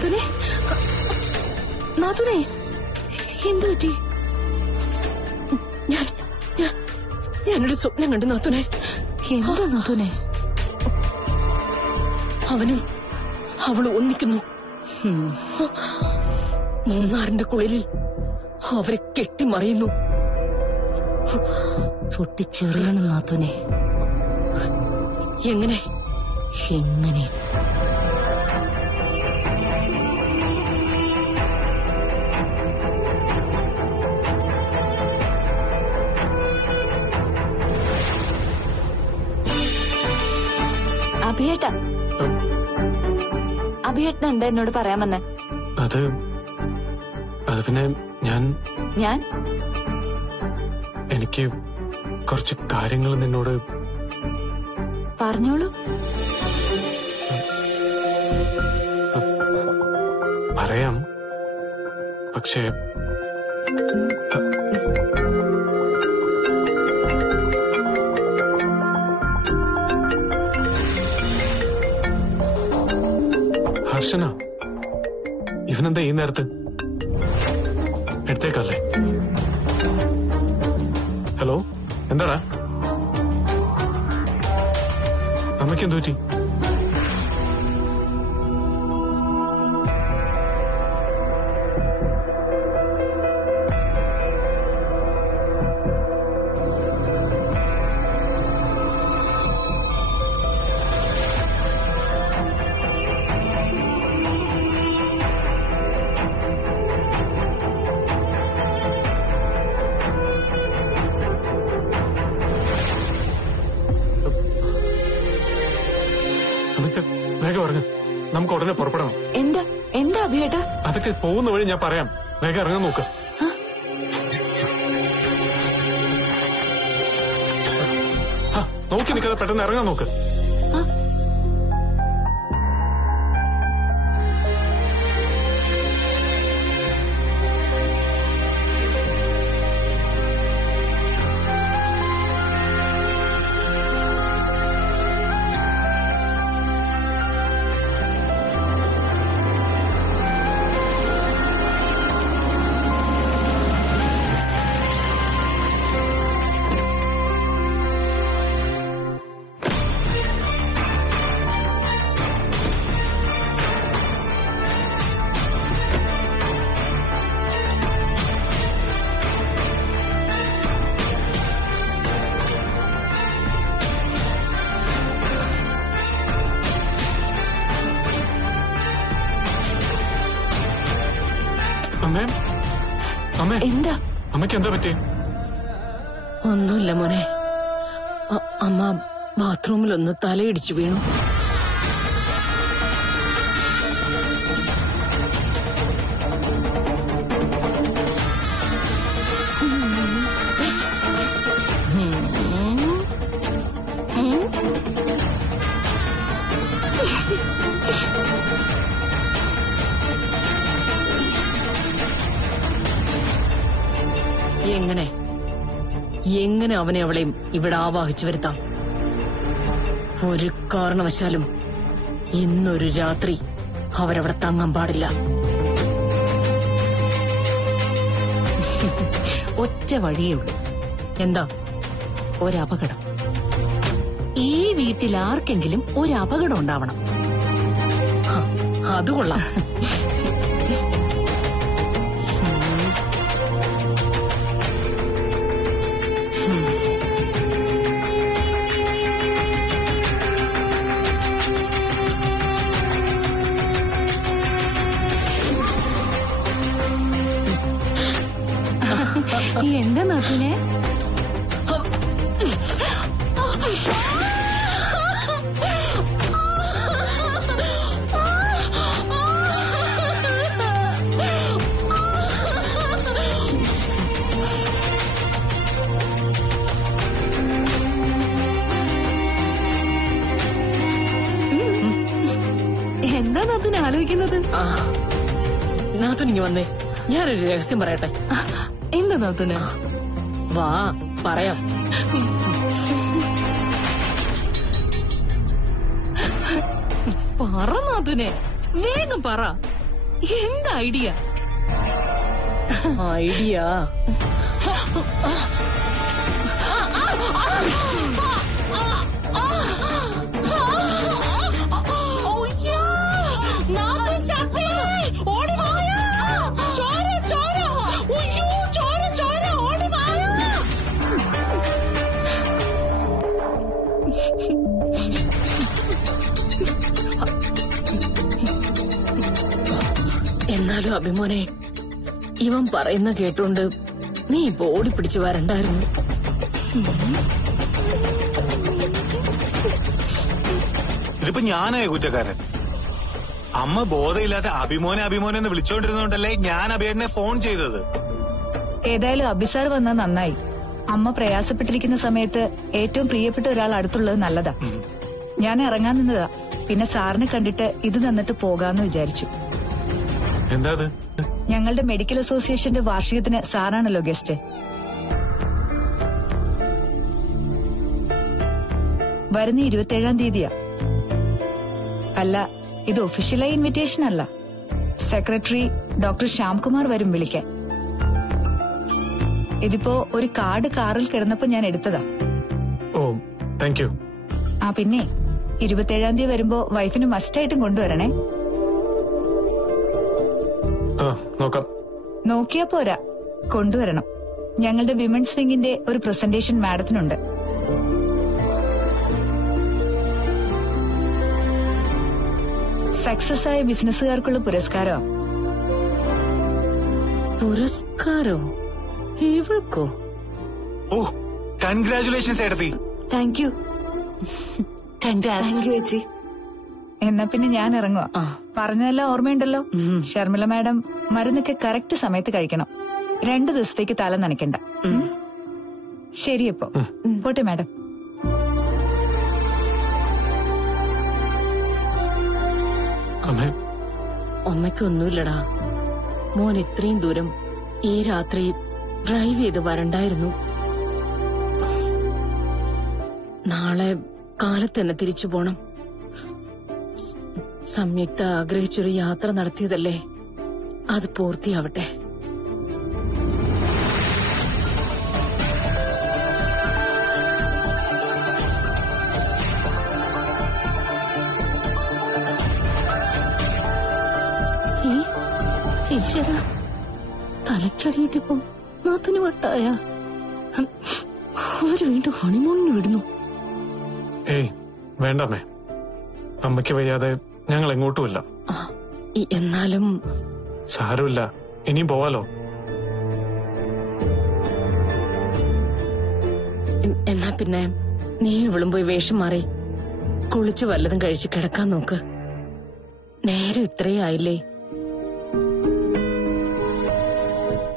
നാഥുനെ നാഥുനെ എന്തു പറ്റി? ഞാനൊരു സ്വപ്നം കണ്ടു നാഥുനെ. എന്താ നാഥുനെ? അവനും അവളും ഒന്നിക്കുന്നു. മൂന്നാറിന്റെ കുളിരിൽ അവരെ കെട്ടിമറിയുന്നു. പൊട്ടിച്ചെറിയണം നാഥുനെ. എങ്ങനെ? എങ്ങനെ? അഭിയേട്ടൻ എന്താ എന്നോട് പറയാമെന്ന്? അത് പിന്നെ ഞാൻ എനിക്ക് കുറച്ച് കാര്യങ്ങൾ നിന്നോട് പറഞ്ഞോളൂ. പറയാം, പക്ഷേ ഹർഷന, ഇവനെന്താ ഈ നേരത്ത്? എടുത്തേക്കല്ലേ? ഹലോ, എന്താടാ? അമ്മയ്ക്ക് എന്തു പറ്റി? വേഗം ഇറങ്ങ്, നമുക്ക് ഉടനെ പുറപ്പെടണം. എന്താ അഭിയേട്ട? അതൊക്കെ പോകുന്ന വഴി ഞാൻ പറയാം. വേഗം ഇറങ്ങാൻ നോക്ക്. നോക്കി നിൽക്കാതെ പെട്ടെന്ന് ഇറങ്ങാൻ നോക്ക്. എന്താ അമ്മയ്ക്ക് എന്താ പറ്റി? ഒന്നുമില്ല മോനെ. അമ്മ ബാത്റൂമിലൊന്ന് തലയിടിച്ചു വീണു. എങ്ങനെ അവനെ അവളെയും ഇവിടെ ആവാഹിച്ചു വരുത്താം? ഒരു കാരണവശാലും ഇന്നൊരു രാത്രി അവരവിടെ തങ്ങാൻ പാടില്ല. ഒറ്റ വഴിയേ ഉള്ളൂ. എന്താ? ഒരപകടം. ഈ വീട്ടിൽ ആർക്കെങ്കിലും ഒരു അപകടം ഉണ്ടാവണം. അത് കൊള്ളാം. എന്താ നാഥുനെ? എന്താ നാഥുനെ ആലോചിക്കുന്നത്? നാഥുനിങ്ങി വന്നേ, ഞാനൊരു രഹസ്യം പറയട്ടെ. എന്താ നാഥുനെ? വാ പറയാം. പറ നാഥുനെ, വേഗം പറ. എന്ത് ഐഡിയ? ഐഡിയ എന്നാലും അഭിമോനെ, ഇവൻ പറയുന്ന കേട്ടോണ്ട് നീ ഇപ്പൊ ഓടിപ്പിടിച്ച് വരണ്ടായിരുന്നു. ഇതിപ്പോ ഞാനായ കുറ്റക്കാരൻ. അമ്മ ബോധമില്ലാത്ത അഭിമോനെ എന്ന് വിളിച്ചോണ്ടിരുന്നോണ്ടല്ലേ ഞാൻ അഭിയേട്ടനെ ഫോൺ ചെയ്തത്. ഏതായാലും അഭിസാർ വന്നത് നന്നായി. അമ്മ പ്രയാസപ്പെട്ടിരിക്കുന്ന സമയത്ത് ഏറ്റവും പ്രിയപ്പെട്ട ഒരാൾ അടുത്തുള്ളത് നല്ലതാ. ഞാൻ ഇറങ്ങാൻ നിന്നതാ. പിന്നെ സാറിനെ കണ്ടിട്ട് ഇത് തന്നിട്ട് പോകാന്ന് വിചാരിച്ചു. എന്താ ഞങ്ങളുടെ മെഡിക്കൽ അസോസിയേഷന്റെ വാർഷികത്തിന് സാറാണല്ലോ ഗസ്റ്റ്. വരുന്ന 27-ാം തീയതിയാ. അല്ല, ഇത് ഒഫീഷ്യലായി ഇൻവിറ്റേഷൻ അല്ല. സെക്രട്ടറി ഡോക്ടർ ശ്യാംകുമാർ വരും വിളിക്കാൻ. ഇതിപ്പോ ഒരു കാർഡ് കാറിൽ കിടന്നപ്പോ ഞാൻ എടുത്തതാ. ഓ, താങ്ക് യു. പിന്നെ 27-ാം തീയതി വരുമ്പോ വൈഫിന് മസ്റ്റായിട്ടും കൊണ്ടുവരണേ. നോക്കാം. നോക്കിയാ പോരാ, കൊണ്ടുവരണം. ഞങ്ങളുടെ വിമൻസ് വിങ്ങിന്റെ ഒരു പ്രസന്റേഷൻ മാഡത്തിനുണ്ട്. സക്സസ് ആയ ബിസിനസ്സുകാർക്കുള്ള പുരസ്കാരോ? പുരസ്കാരോ? ഇവൾക്കോ? ഓ, കൺഗ്രാചുലേഷൻസ് ഏട്ടത്തി. Thank you. താങ്ക് യു ചേച്ചി. എന്നാ പിന്നെ ഞാൻ ഇറങ്ങുക. പറഞ്ഞതെല്ലാം ഓർമ്മയുണ്ടല്ലോ. ശർമിള മാഡം മരുന്നൊക്കെ കറക്റ്റ് സമയത്ത് കഴിക്കണം. 2 ദിവസത്തേക്ക് തല നനയ്ക്കണ്ട. ശരിയപ്പോ പോട്ടെ മാഡം. അമ്മയ്ക്കൊന്നുമില്ലടാ. മോൻ ഇത്രയും ദൂരം ഈ രാത്രി ഡ്രൈവ് ചെയ്ത് വരണ്ടായിരുന്നു. നാളെ കാലത്ത് തന്നെ തിരിച്ചു പോണം. സംയുക്ത ആഗ്രഹിച്ചൊരു യാത്ര നടത്തിയതല്ലേ, അത് പൂർത്തിയാവട്ടെ. ഈശ്വര, തലക്കടിയിട്ടിപ്പം നാത്തിന് വട്ടായ. അവര് വീണ്ടും ഹണിമൂണിന് വിടുന്നു. ഏയ് വേണ്ടമ്മേ, അമ്മയ്ക്ക് വയ്യാതെ ഞങ്ങൾ എങ്ങോട്ടുമില്ല. എന്നാലും സാരമില്ല, ഇനിയും പോവാലോ. എന്നാ പിന്നെ നീ ഇവളും പോയി വേഷം മാറി കുളിച്ച് വല്ലതും കഴിച്ച് കിടക്കാൻ നോക്ക്. നേരം ഇത്രയും ആയില്ലേ.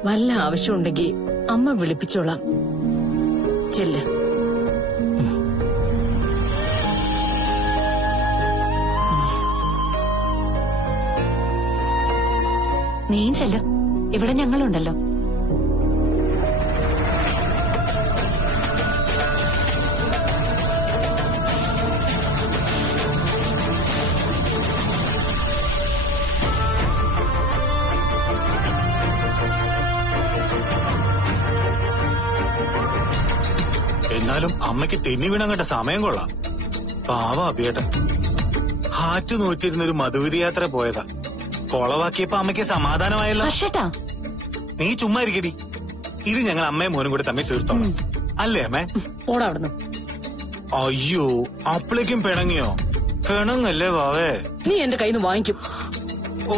വല്ല ആവശ്യമുണ്ടെങ്കിൽ അമ്മ വിളിപ്പിച്ചോളാം. ചെല്ല്. നീയും ചെല്ല, ഇവിടെ ഞങ്ങളുണ്ടല്ലോ. എന്നാലും അമ്മയ്ക്ക് തെന്നി വീണാൻ കണ്ട സമയം കൊള്ളാം. പാവ അഭിയേട്ടൻ ഹാറ്റ് നോറ്റിരുന്നൊരു മധുവിധി യാത്ര പോയതാ. കൊളവാക്കിയപ്പോ അമ്മയ്ക്ക് സമാധാനമായല്ലോ. നീ ചുമ്മാ ഇരിക്കടി. ഇത് ഞങ്ങൾ അമ്മയും മോനും കൂടെ തമ്മിൽ തീർത്തോളാം, അല്ലേ അമ്മേ? ഓടാവിടുന്നു. അയ്യോ, അപ്പളേക്കും പിണങ്ങിയോ? പിണങ്ങല്ലേ വാവേ. നീ എന്റെ കയ്യിൽ നിന്ന് വാങ്ങിക്കും. ഓ,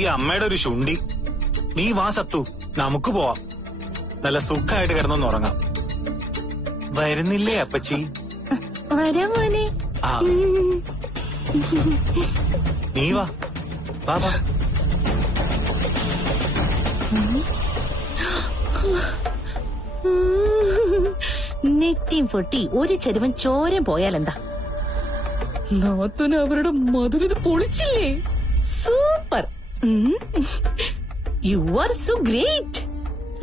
ഈ അമ്മയുടെ ഒരു ശുണ്ടി. നീ വാ സത്തു, നമുക്ക് പോവാം. നല്ല സുഖമായിട്ട് കിടന്നൊന്ന് ഉറങ്ങാം. വരുന്നില്ലേ അപ്പച്ചി? വരാം മോനെ. ആ, നീ വാ വാ വാ. നെറ്റിയും പൊട്ടി ഒരു ചെരുവൻ ചോരം പോയാലെന്താ? നാത്തന് അവരുടെ മധുരത് പൊളിച്ചില്ലേ? Super. You are so great.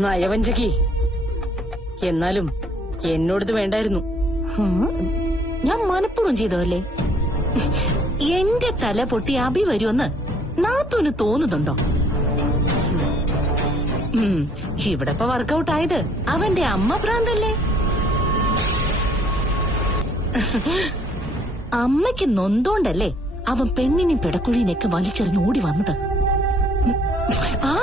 നയവഞ്ചകി. എന്നാലും എന്നോടത് വേണ്ടായിരുന്നു. ഞാൻ മനഃപൂർവ്വം ചെയ്തോ അല്ലേ? എന്റെ തല പൊട്ടി അഭി വരുമെന്ന് നാത്തൂന് തോന്നുന്നുണ്ടോ? ഇവിടെ ഇപ്പൊ വർക്കൗട്ട് ആയത് അവന്റെ അമ്മ ഭ്രാന്തല്ലേ? അമ്മയ്ക്ക് നൊന്തോണ്ടല്ലേ അവൻ പെണ്ണിനെയും പിടക്കുഴിനെയൊക്കെ വലിച്ചെറിഞ്ഞ് ഓടി വന്നത്. ആ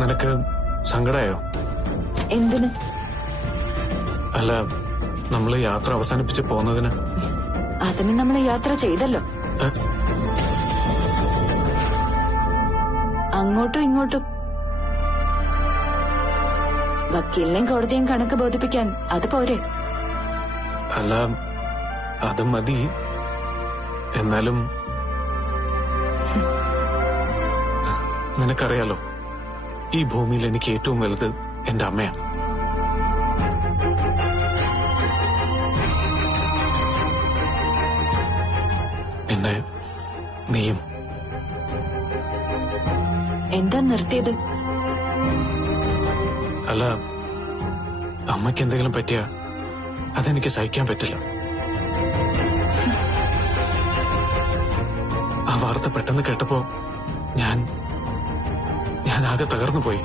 നിനക്ക് സങ്കടായോ? എന്തിന്? അല്ല, നമ്മള് യാത്ര അവസാനിപ്പിച്ച് പോന്നതിന്. അതിന് നമ്മൾ യാത്ര ചെയ്തല്ലോ, അങ്ങോട്ടും ഇങ്ങോട്ടും. വക്കീലിനെയും കോടതിയും കണക്ക് ബോധിപ്പിക്കാൻ അത് പോരെ? അല്ല, അത് മതി. എന്നാലും നിനക്കറിയാലോ, ഈ ഭൂമിയിൽ എനിക്ക് ഏറ്റവും വലുത് എന്റെ അമ്മയാണ്. പിന്നെ നീയും. എന്താ നിർത്തിയത്? അല്ല, അമ്മയ്ക്ക് എന്തെങ്കിലും പറ്റിയാ അതെനിക്ക് സഹിക്കാൻ പറ്റില്ല. ആ വാർത്ത പെട്ടെന്ന് കേട്ടപ്പോ ഞാൻ ആകെ തകർന്നു പോയി.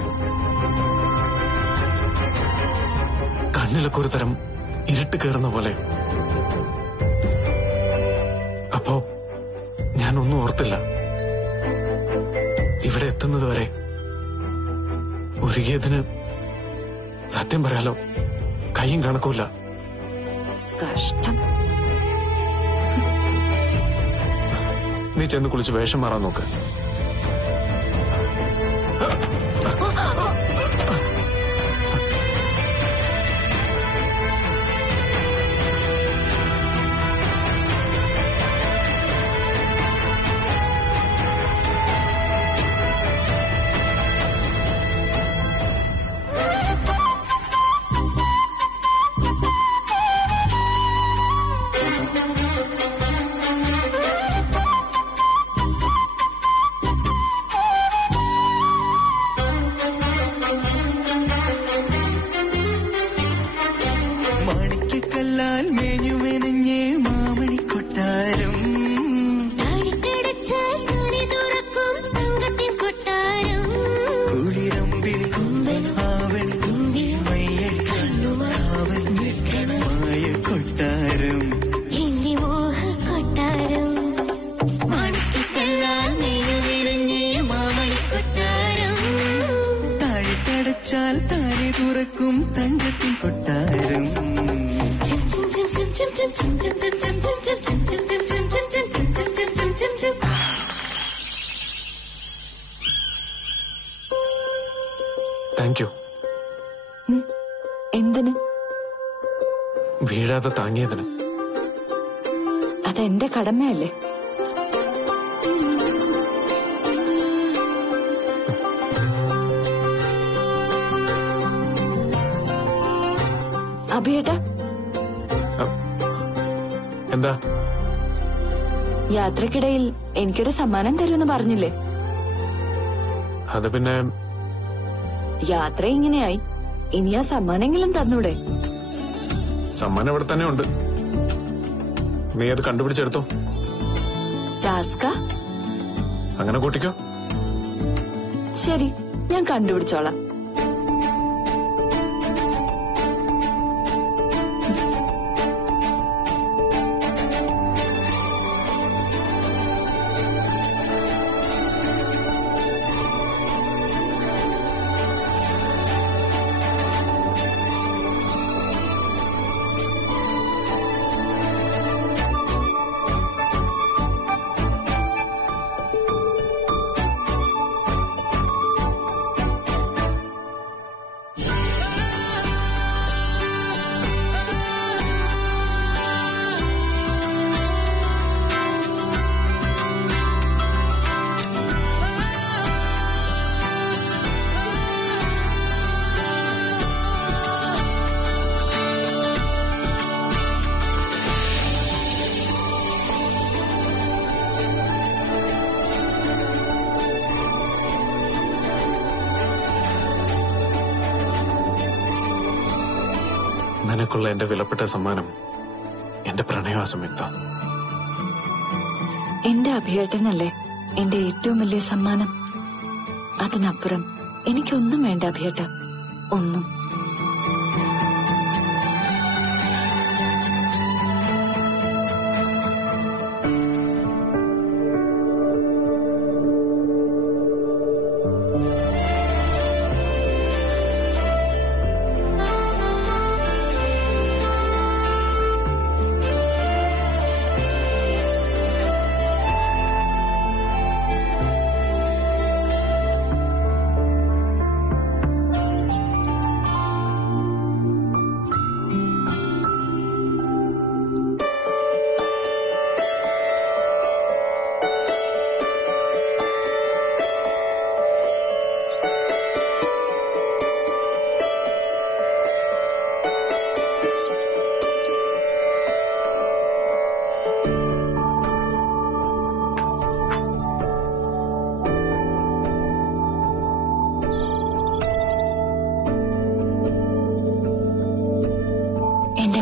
കണ്ണിലൊക്കെ ഒരു തരം ഇരുട്ട് കയറുന്ന പോലെ. അപ്പോ ഞാനൊന്നും ഓർത്തില്ല. ഇവിടെ എത്തുന്നതുവരെ ഒരുങ്ങിയതിന് സത്യം പറയാലോ കയ്യും കണക്കൂല. കഷ്ടം. നീ ചെന്ന് കുളിച്ച് വേഷം മാറാൻ നോക്ക്. Thank you. എന്തിന്? വീഴാതെ താങ്ങിയതിന്. അതെന്റെ കടമയല്ലേ? അഭിയേട്ടാ, എന്താ? യാത്രക്കിടയിൽ എനിക്കൊരു സമ്മാനം തരുമെന്ന് പറഞ്ഞില്ലേ? അത് പിന്നെ യാത്ര ഇങ്ങനെയായി, ഇനി ആ സമ്മാനെങ്കിലും തന്നൂടെ? സമ്മാനം ഇവിടെ തന്നെ ഉണ്ട്. നീ അത് കണ്ടുപിടിച്ചെടുത്തോ. ടാസ്കാ? അങ്ങനെ കൂട്ടിക്കോ. ശരി, ഞാൻ കണ്ടുപിടിച്ചോളാം. നിനക്കുള്ള എന്റെ വിലപ്പെട്ട സമ്മാനം എന്റെ പ്രണയ സംയുക്ത. എന്റെ അഭിയേട്ടനല്ലേ എന്റെ ഏറ്റവും വലിയ സമ്മാനം. അതിനപ്പുറം എനിക്കൊന്നും വേണ്ട അഭിയേട്ട, ഒന്നും.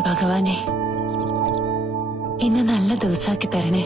ഭഗവാനെ, ഇന്ന് നല്ല ദിവസാക്കി തരണേ.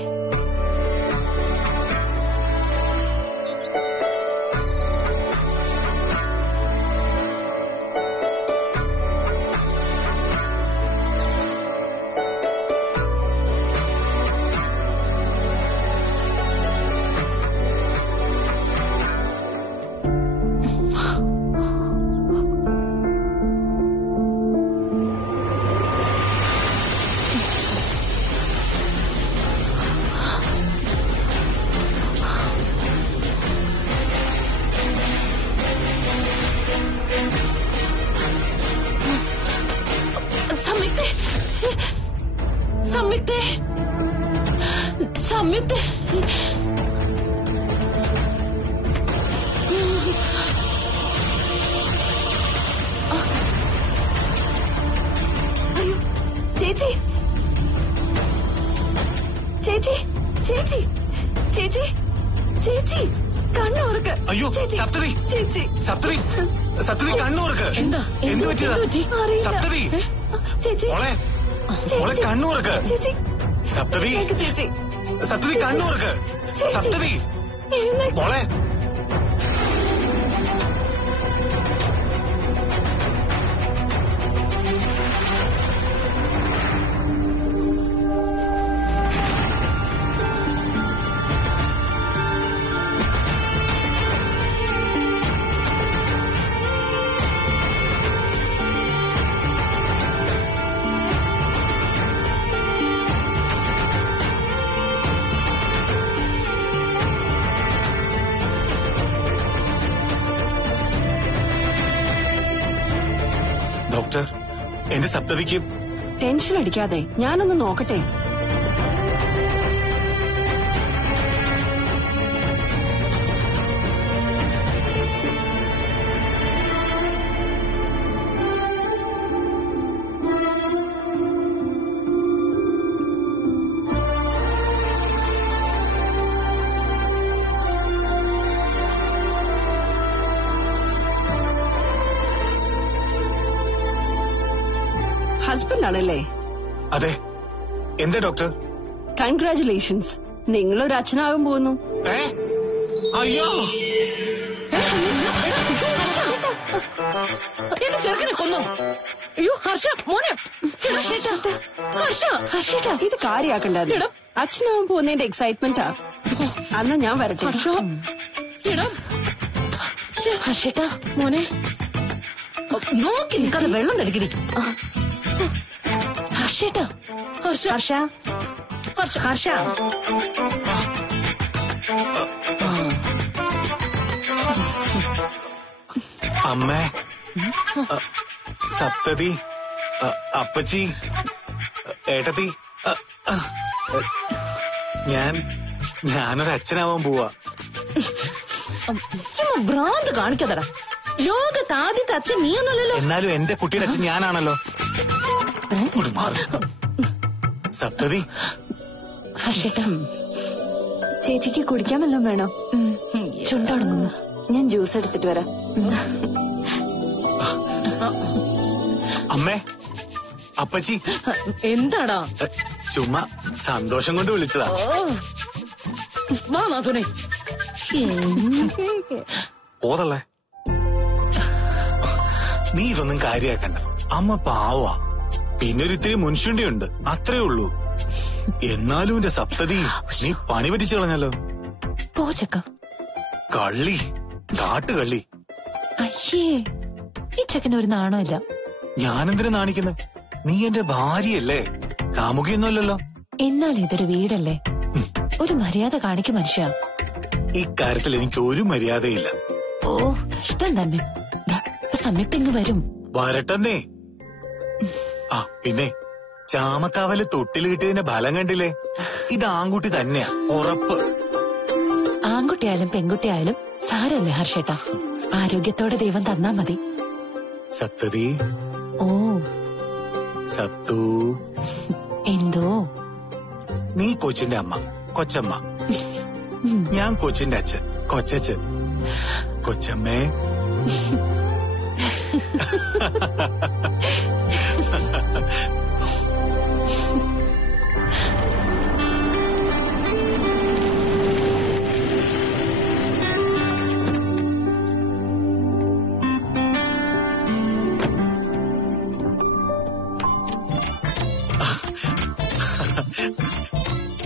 സംയുക്ത, അയ്യോ ചേച്ചി, ചേച്ചി, ചേച്ചി, ചേച്ചി, ചേച്ചി, കണ്ണുറക്ക്. അയ്യോ സപ്തതി, ചേച്ചി, സപ്തതി, സപ്തതി കണ്ണുറക്ക്. എന്താ എന്ത് പറ്റിയതാ സപ്തതി? ചേച്ചി, മോളെ കണ്ണുറക്ക്. ചേച്ചി, സപ്തതി, ചേച്ചി, സപ്തതി കണ്ണുറക്ക്. സപ്തതി മോളെ. ഡോക്ടർ, എന്റെ സപ്തതിക്ക് ടെൻഷൻ അടിക്കാതെ ഞാനൊന്ന് നോക്കട്ടെ. ഹസ്ബൻഡ് ആണല്ലേ? അതെ. എന്താ ഡോക്ടർ? കൺഗ്രാറ്റുലേഷൻസ്, നിങ്ങളൊരു അച്ഛനാകാൻ പോകുന്നു. അയ്യോ, എന്റെ ചെറുക്കനെ കൊന്നു. അയ്യോ ഹർഷ, മോനെ ഹർഷ, ഇത് കാര്യാക്കണ്ടത്. അച്ഛനാവാൻ പോകുന്നതിന്റെ എക്സൈറ്റ്മെന്റാ. അന്ന് ഞാൻ വരട്ടെ. ഹർഷേട്ടാ മോനെ, നോക്കി നിൽക്കാതെ വെള്ളം തളിക്കടി. ഹർഷേട്ടാ, ഹർഷ, ഹർഷ, ഹർഷ, ഹർഷ. അമ്മേ, സപ്തതി, അപ്പച്ചി, ഏട്ടത്തി, ഞാനൊരു അച്ഛനാവാൻ പോവാ. ചുമ്മാ ഭ്രാന്ത് കാണിക്കാതടാ. ലോകത്ത് ആദ്യത്തെ അച്ഛൻ നീയൊന്നുമല്ലല്ലോ. എന്നാലും എന്റെ കുട്ടിയുടെ അച്ഛൻ ഞാനാണല്ലോ. സപ്തതി, ഹർഷേട്ടാ, ചേച്ചിക്ക് കുടിക്കാൻ വല്ലതും വേണോ? ചുണ്ടടങ്ങുന്നു. ഞാൻ ജ്യൂസ് എടുത്തിട്ട് വരാം. അമ്മേ, അപ്പച്ചി എന്താടാ? ചുമ്മാ സന്തോഷം കൊണ്ട് വിളിച്ചതാ. വാ നാഥുനെ. പോതല്ലേ, നീ ഇതൊന്നും കാര്യാക്കണ്ട. അമ്മ പാവാ, പിന്നെ ഒരു ഇത്തിരി മുൻശുണ്ടിയുണ്ട്, അത്രേ ഉള്ളൂ. എന്നാലും എന്റെ സപ്തതി നീ പണി പറ്റിച്ചു കളഞ്ഞല്ലോ. പോച്ചക്ക കള്ളി, കാട്ടുകള്ളി. അയ്യേ, ഈ ചെക്കന് ഒരു നാണമില്ല. ഞാനെന്തിനാ നാണിക്കുന്നത്? നീ എന്റെ ഭാര്യയല്ലേ, കാമുകിയൊന്നുമല്ലല്ലോ. എന്നാലും ഇതൊരു വീടല്ലേ, ഒരു മര്യാദ കാണിക്കും മനുഷ്യ. ഇക്കാര്യത്തിൽ എനിക്ക് ഒരു മര്യാദയില്ല. ഓ കഷ്ടം തന്നെ. സമയത്ത് ഇങ്ങ് വരും. വരട്ടെന്നേ. ആ പിന്നെ ചാമക്കാവല് തൊട്ടിൽ കിട്ടിയതിന്റെ ഫലം കണ്ടില്ലേ? ഇത് ആൺകുട്ടി തന്നെയാ, ഉറപ്പ്. ആൺകുട്ടിയായാലും പെൺകുട്ടിയായാലും സാരല്ലേ ഹർഷേട്ടാ, ആരോഗ്യത്തോടെ ദൈവം തന്നാ മതി. സപ്തതി. ഓ സത്തു. എന്തോ? നീ കൊച്ചിന്റെ അമ്മ, കൊച്ചമ്മ. ഞാൻ കൊച്ചിന്റെ അച്ഛൻ, കൊച്ചച്ഛൻ. കൊച്ചമ്മേ.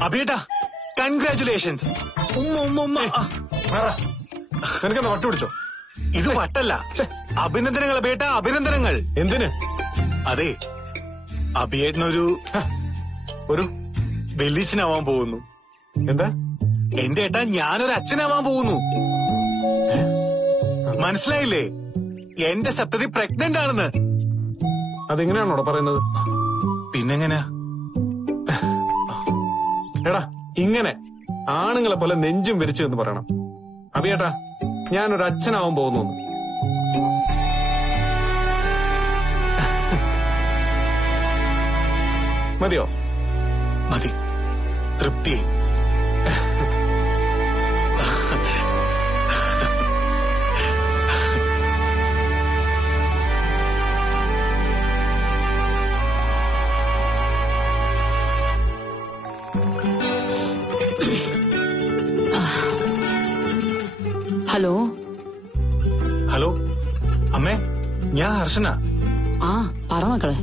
അബിയേട്ടാ, കൺഗ്രാറ്റുലേഷൻസ്. നിനക്കെന്താ വട്ട് പിടിച്ചോ? ഇത് വട്ടല്ല, അഭിനന്ദനങ്ങൾ അബിയേട്ടാ, അഭിനന്ദനങ്ങൾ. എന്തിന്? അതെ, അബിയേട്ടനൊരു ഒരു വെല്ലിച്ചനാവാൻ പോകുന്നു. എന്താ? എന്റെ ഏട്ടാ, ഞാനൊരു അച്ഛനാവാൻ പോകുന്നു. മനസ്സിലായില്ലേ? എന്റെ സപ്തതി പ്രഗ്നന്റ് ആണെന്ന്. അതെങ്ങനെയാണോടാ പറയുന്നത്? പിന്നെങ്ങനെയാ? എടാ, ഇങ്ങനെ ആണുങ്ങളെ പോലെ നെഞ്ചും വിരിച്ചു എന്ന് പറയണം. അബിയേട്ടാ, ഞാനൊരു അച്ഛനാവാൻ പോകുന്നു. മതിയോ? മതി, തൃപ്തി. ഹലോ. ഹലോ അമ്മേ, ഞാൻ ഹർഷനാ. ആ പറ മക്കളെ.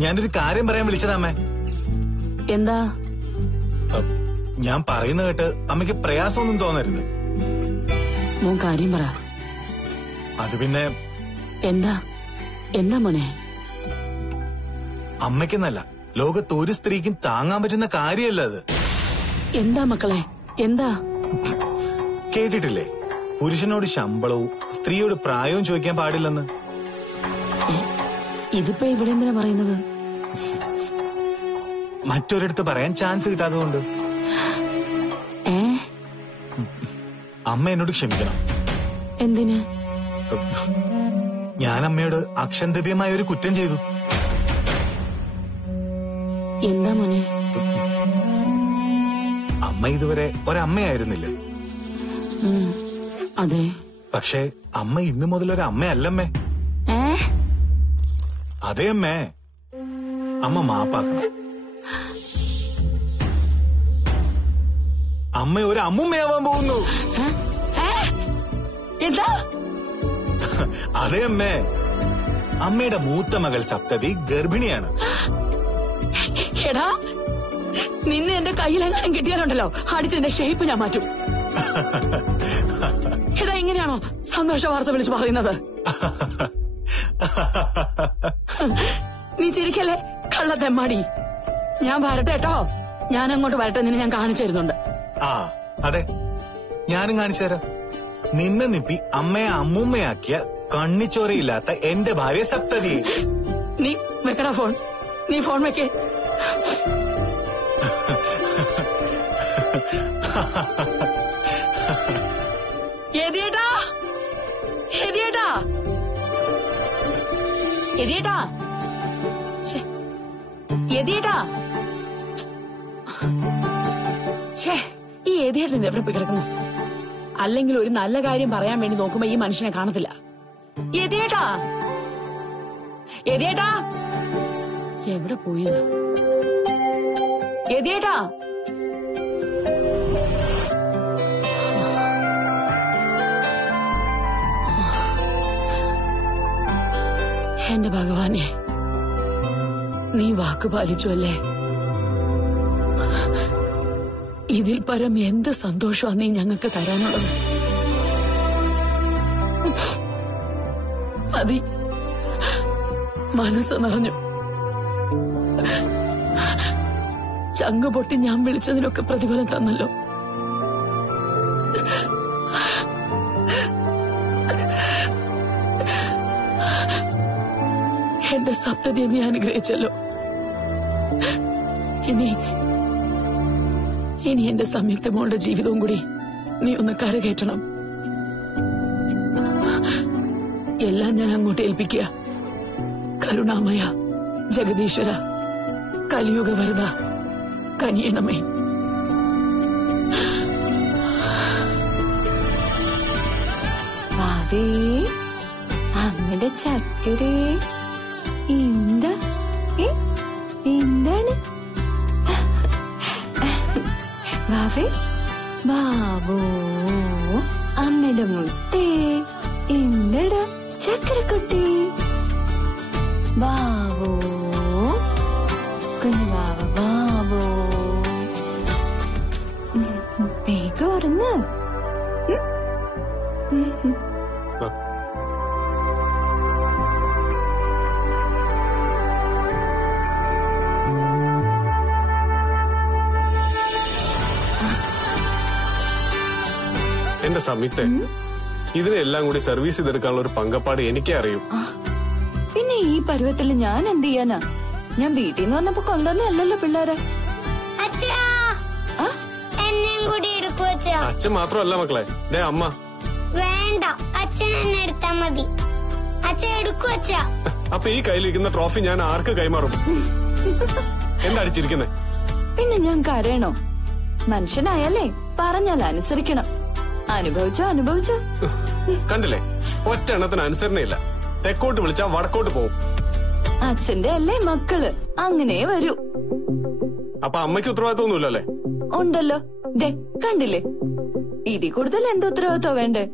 ഞാനൊരു കാര്യം പറയാൻ വിളിച്ചതാ അമ്മേ. എന്താ? ഞാൻ പറയുന്ന കേട്ട് അമ്മയ്ക്ക് പ്രയാസമൊന്നും തോന്നരുത്. മോൻ കാര്യം പറ. അത് പിന്നെ എന്താ എന്താ മോനെ? അമ്മയ്ക്കെന്നല്ല, ലോകത്ത് ഒരു സ്ത്രീക്കും താങ്ങാൻ പറ്റുന്ന കാര്യമല്ല അത്. എന്താ മക്കളെ, എന്താ? കേട്ടിട്ടില്ലേ, പുരുഷനോട് ശമ്പളവും സ്ത്രീയോട് പ്രായവും ചോദിക്കാൻ പാടില്ലെന്ന്? ഇതിപ്പോ ഇവിടെ എന്തിനാ പറയുന്നത്? മറ്റൊരിടത്ത് പറയാൻ ചാൻസ് കിട്ടാത്തതുകൊണ്ട്. അമ്മ എന്നോട് ക്ഷമിക്കണം. എന്തിന്? ഞാൻ അമ്മയോട് അക്ഷന്തവ്യമായ ഒരു കുറ്റം ചെയ്തു. എന്താ മോനെ? അമ്മ ഇതുവരെ ഒരമ്മയായിരുന്നില്ല. അതെ. പക്ഷേ അമ്മ ഇന്നു മുതൽ ഒരു അമ്മയല്ലമ്മേ. അതെ അമ്മേ, അമ്മ മാപ്പാക്കണം. അമ്മ ഒരു അമ്മുമ്മയാവാൻ പോകുന്നു. എന്താ? അതെ അമ്മേ, അമ്മയുടെ മൂത്ത മകൾ സപ്തതി ഗർഭിണിയാണ്. എടാ, നിന്നെ എന്റെ കയ്യിലെങ്ങാനും കിട്ടിയാലുണ്ടല്ലോ, അടിച്ചെന്റെ ഷേപ്പ് ഞാൻ മാറ്റും. എടാ, ഇങ്ങനെയാണോ സന്തോഷ വാർത്ത വിളിച്ച് പറയുന്നത്? നീ ചിരിക്കല്ലേ കള്ളത്തെമ്മാടി. ഞാൻ വരട്ടെ കേട്ടോ, ഞാൻ അങ്ങോട്ട് വരട്ടെ, നിന്നെ ഞാൻ കാണിച്ചു തരുന്നുണ്ട്. ആ അതെ, ഞാനും കാണിച്ചു തരാം. നിന്നെ നിപ്പി അമ്മയെ അമ്മൂമ്മയാക്കിയ കണ്ണിച്ചോരയില്ലാത്ത എന്റെ ഭാര്യ സപ്തതി. നീ വെക്കടാ ഫോൺ, നീ ഫോൺ വെക്കേ. എതിയേട്ടാ, എതിയേട്ടാ, എതിയേട്ടാ, എതിയേട്ടാ. ഈ എതിയേട്ടൻ എവിടെ പോയി കിടക്കുന്നു? അല്ലെങ്കിൽ ഒരു നല്ല കാര്യം പറയാൻ വേണ്ടി നോക്കുമ്പോ ഈ മനുഷ്യനെ കാണത്തില്ല. എതിയേട്ടാ, യതിയേട്ടാ എവിടെ പോയി? യതിയേട്ടാ എന്റെ ഭഗവാനെ, നീ വാക്ക് പാലിച്ചു അല്ലേ? ഇതിൽ പരം എന്ത് സന്തോഷമാണ് നീ ഞങ്ങൾക്ക് തരാനുള്ളത്? മതി, മനസ്സ് നിറഞ്ഞു. ചങ്ക് പൊട്ടി ഞാൻ വിളിച്ചതിനൊക്കെ പ്രതിഫലം തന്നല്ലോ. എന്റെ സപ്തതിയെ നീ അനുഗ്രഹിച്ചല്ലോ. ഇനി എന്റെ സംയുക്ത മോളുടെ ജീവിതവും കൂടി നീ ഒന്ന് കരകയറ്റണം. എല്ലാം ഞാൻ അങ്ങോട്ട് ഏൽപ്പിക്കുക. കരുണാമയ, ജഗദീശ്വര, കലിയുഗ വരദ, കനിയണമേ. അമ്മയുടെ ചക്കരേ, എന്താണ് ബാബേ? ബാബോ, അമ്മയുടെ മുത്തേ, എന്തടാ ചക്കരക്കുട്ടി? ബാബോ, കുഞ്ഞു ബാബ, ബാബോ, വേഗം ഉറങ്ങ്. എന്റെ സംയുക്ത, ഇതിനെല്ലാം കൂടി സർവീസ് ചെയ്തെടുക്കാനുള്ള ഒരു പങ്കപ്പാട് എനിക്കേ അറിയൂ. പിന്നെ ഈ പരുവത്തിൽ ഞാൻ എന്ത് ചെയ്യാനാ? ഞാൻ വീട്ടിൽ നിന്ന് വന്നപ്പോ കൊണ്ടുവന്നല്ലോ പിള്ളേരെ. അച്ഛൻ മാത്രമല്ല മക്കളെ, ദേ അമ്മ. വേണ്ട, അച്ഛൻ എന്നെ എടുത്താ മതി. അച്ഛൻ എടുക്കൂ അച്ഛാ. അപ്പൊ ഈ കയ്യിലിരിക്കുന്ന ട്രോഫി ഞാൻ ആർക്ക് കൈമാറും? എന്തടിച്ചിരിക്കുന്നേ? പിന്നെ ഞാൻ കരയണോ? മനുഷ്യനായല്ലേ, പറഞ്ഞാൽ അനുസരിക്കണം. അനുഭവിച്ചോ. കണ്ടില്ലേ, ഒറ്റ എണ്ണത്തിന് അനുസരണയില്ല. തെക്കോട്ട് വിളിച്ചാ വടക്കോട്ട് പോവും. അച്ഛന്റെ അല്ലേ മക്കള്, അങ്ങനെ വരൂ. അപ്പൊ അമ്മയ്ക്ക് ഉത്തരവാദിത്വമൊന്നുമില്ലല്ലേ? ഉണ്ടല്ലോ, ദേ കണ്ടില്ലേ? ഇതിൽ കൂടുതൽ എന്ത് ഉത്തരവാദിത്വം വേണ്ടേ?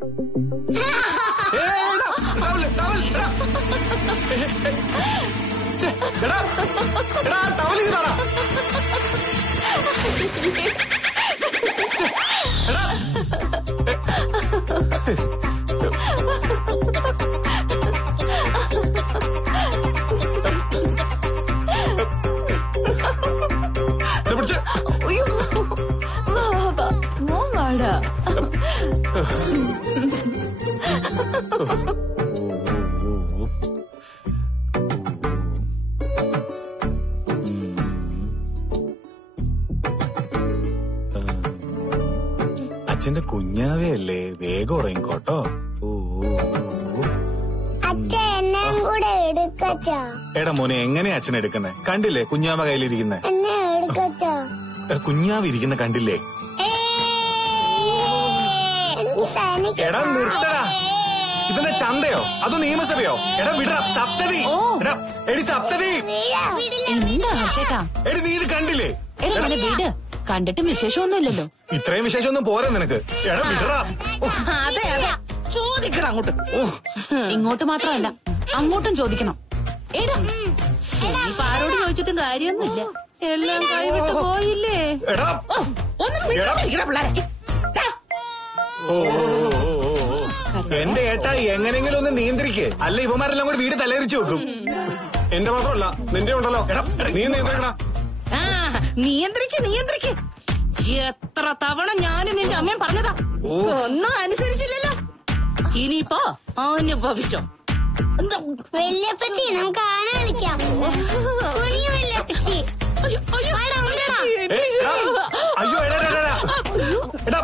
മോൻ വാടാ. അച്ഛന്റെ കുഞ്ഞാവയല്ലേ, വേഗം ഉറങ്ങിക്കോട്ടോ. എടാ മോനെ, എങ്ങനെയാ അച്ഛൻ എടുക്കുന്നേ? കണ്ടില്ലേ കുഞ്ഞാവ കയ്യിലിരിക്കുന്നേ? കുഞ്ഞാവ് ഇരിക്കുന്ന കണ്ടില്ലേ? എടാ നിർത്തടാ, ഇതെന്താ ചന്തയോ അതോ നിയമസഭയോ? എടാ വിട സപ്തതി. എടി സപ്തതി, എന്താ ഹർഷേട്ടാ? എടി നീ ഇത് കണ്ടില്ലേ? വീട് കണ്ടിട്ടും വിശേഷമൊന്നുമില്ലല്ലോ. ഇത്രയും വിശേഷമൊന്നും പോരാ നിനക്ക്. എടാ വിടറാ. അതെ ചോദിക്കണം അങ്ങോട്ട്. ഇങ്ങോട്ട് മാത്രമല്ല, അങ്ങോട്ടും ചോദിക്കണം. എടാ, ഇനിയിപ്പോ ആരോട് ചോദിച്ചിട്ടും കാര്യമൊന്നുമില്ല. എല്ലാം കൈവിട്ട് പോയില്ലേ? ഒന്നും പിള്ളേരെ. എന്റെ ഏട്ടാ, എങ്ങനെങ്കിലും ഒന്ന് നിയന്ത്രിക്ക്, അല്ല ഇവന്മാരെല്ലാം കൂടി വീട് തലയിരിച്ചു വെക്കും. എന്റെ മാത്രമല്ല, നിന്റെ ഉണ്ടല്ലോ. നീ നിയന്ത്രിക്കണ. നിയന്ത്രിക്ക്. എത്ര തവണ ഞാനും നിന്റെ അമ്മയും പറഞ്ഞതാ, ഒന്നും അനുസരിച്ചില്ലല്ലോ. ഇനിയിപ്പോ അനുഭവിച്ചോ. വല്യപ്പച്ചി, നമുക്ക് ആന കളിക്കാം. വല്യപ്പച്ചി, അയ്യോ എടാ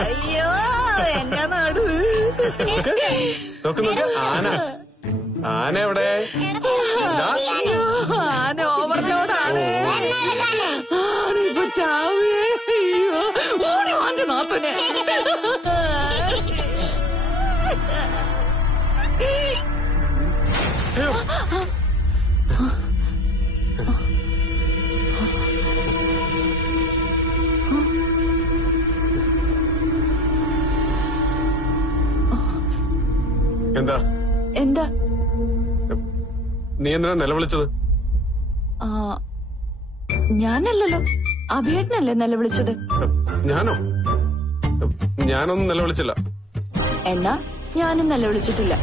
അയ്യോ എന്റെ നാട്. നോക്ക് നോക്ക് ആന. ആന എവിടെ? ആന ഓവർലോഡാണ്. ആനിപ്പോ ചാവേ. അയ്യോ ഓടി വാന്റെ നാത്തനെ. എന്താ എന്താ? നീ എന്തിനാ നിലവിളിച്ചത്? ഞാനല്ലല്ലോ, അഭിയേട്ടനല്ലേ നിലവിളിച്ചത്. ഞാനോ? ഞാനൊന്നും നിലവിളിച്ചില്ല. എന്നാ ഞാനും നിലവിളിച്ചിട്ടില്ല.